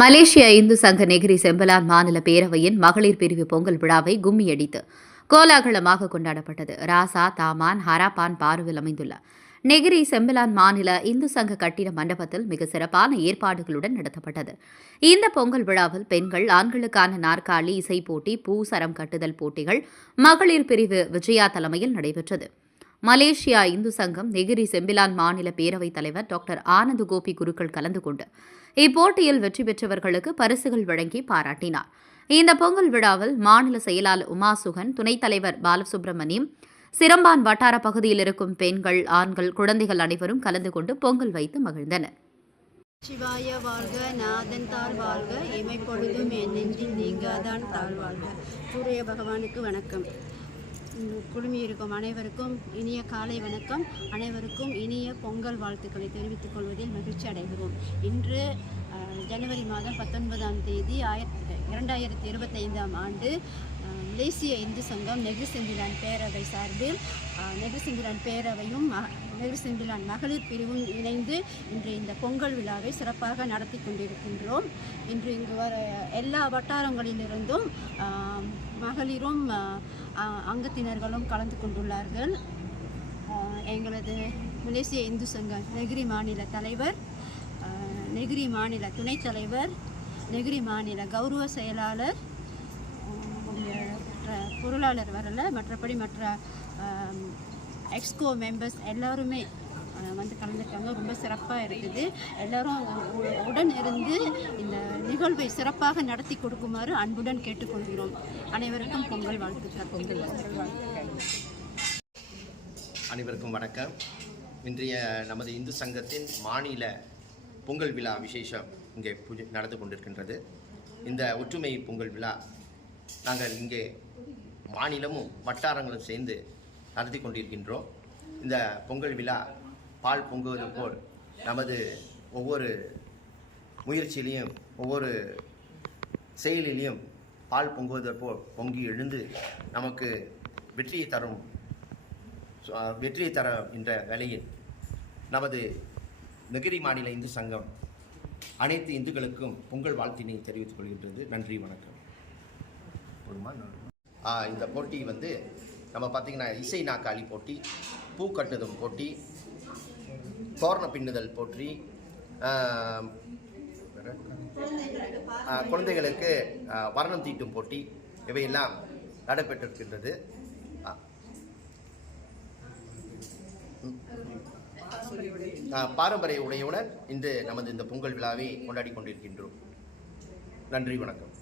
மலேசிய இந்து சங்க நெகிரி செம்பலான் மாநில பேரவையின் மகளிர் பிரிவு பொங்கல் விழாவை கும்மியடித்து கோலாகலமாக கொண்டாடப்பட்டது. ராசா தாமான் ஹராபான் பாருவில் அமைந்துள்ள நெகிரி செம்பலான் மாநில இந்து சங்க கட்டிட மண்டபத்தில் மிக சிறப்பான ஏற்பாடுகளுடன் நடத்தப்பட்டது. இந்த பொங்கல் விழாவில் பெண்கள், ஆண்களுக்கான நாற்காலி, இசை போட்டி, பூ சரம் கட்டுதல் போட்டிகள் மகளிர் பிரிவு விஜயா தலைமையில் நடைபெற்றது. மலேசியா இந்து சங்கம் நெகிரி செம்பிலான் மாநில பேரவைத் தலைவர் டாக்டர் ஆனந்த் கோபி குருக்கள் கலந்து கொண்டு இப்போட்டியில் வெற்றி பெற்றவர்களுக்கு பரிசுகள் வழங்கி பாராட்டினார். இந்த பொங்கல் விழாவில் மாநில செயலாளர் உமாசுகன், துணைத் தலைவர் பாலசுப்ரமணியம், சிரம்பான் வட்டார பகுதியில் இருக்கும் பெண்கள், ஆண்கள், குழந்தைகள் அனைவரும் கலந்து கொண்டு பொங்கல் வைத்து மகிழ்ந்தனர். சிவாய வாழ்க, நாதன் தாழ் வாழ்க, இமை பொழுதும் என் நெஞ்சில் நீங்காதான் தாழ் வாழ்க. சூரிய பகவானுக்கு வணக்கம். குழுமியிருக்கும் அனைவருக்கும் இனிய காலை வணக்கம். அனைவருக்கும் இனிய பொங்கல் வாழ்த்துக்களை தெரிவித்துக் கொள்வதில் மகிழ்ச்சி அடைகிறோம். இன்று ஜனவரி மாதம் 19ஆம் தேதி 2025ஆம் ஆண்டு மலேசிய இந்து சங்கம் நெகிரி செம்பிலான் பேரவை சார்பில் நெகிரி செம்பிலான் பேரவையும் நெகிரி செம்பிலான் மகளிர் பிரிவும் இணைந்து இன்று இந்த பொங்கல் விழாவை சிறப்பாக நடத்தி கொண்டிருக்கின்றோம். இன்று இங்கு வர எல்லா வட்டாரங்களிலிருந்தும் மகளிரும் அங்கத்தினர்களும் கலந்து கொண்டுள்ளார்கள். எங்களது மலேசிய இந்து சங்க நெகிரி மாநில தலைவர், நெகிரி மாநில துணைத் தலைவர், நெகிரி மாநில கௌரவ செயலாளர், பொருளாளர் வரல, மற்றபடி மற்ற எக்ஸ்கோ மெம்பர்ஸ் எல்லாருமே வந்து கலந்துருக்காங்க. ரொம்ப சிறப்பாக இருக்குது. எல்லாரும் உடன் இருந்து இந்த நிகழ்வை சிறப்பாக நடத்தி கொடுக்குமாறு அன்புடன் கேட்டுக்கொள்கிறோம். அனைவருக்கும் பொங்கல் வாழ்த்துக்கள். பொங்கல் வாழ்த்துக்கள். அனைவருக்கும் வணக்கம். இன்றைய நமது இந்து சங்கத்தின் மாநில பொங்கல் விழா விசேஷம் இங்கே நடந்து கொண்டிருக்கின்றது. இந்த ஒற்றுமை பொங்கல் விழா நாங்கள் இங்கே மாநிலமும் வட்டாரங்களும் சேர்ந்து நடத்தி கொண்டிருக்கின்றோம். இந்த பொங்கல் விழா பால் பொங்குவது போல் நமது ஒவ்வொரு முயற்சியிலையும் ஒவ்வொரு செயலிலையும் பால் பொங்குவது போல் பொங்கி எழுந்து நமக்கு வெற்றியை தர என்ற வேளையில் நமது நெகிரி மாநில இந்து சங்கம் அனைத்து இந்துக்களுக்கும் பொங்கல் வாழ்த்தினை தெரிவித்துக் கொள்கின்றது. நன்றி, வணக்கம். இந்த போட்டி வந்து நம்ம பார்த்திங்கன்னா இசை நாக்காளி போட்டி, பூ கட்டுதும் போட்டி, தோரண பின்னுதல் போட்டி, குழந்தைகளுக்கு வர்ணம் தீட்டும் போட்டி, இவையெல்லாம் நடைபெற்றிருக்கின்றது. பாரம்பரிய உடையுடன் இன்று நமது இந்த பொங்கல் விழாவை கொண்டாடி கொண்டிருக்கின்றோம். நன்றி, வணக்கம்.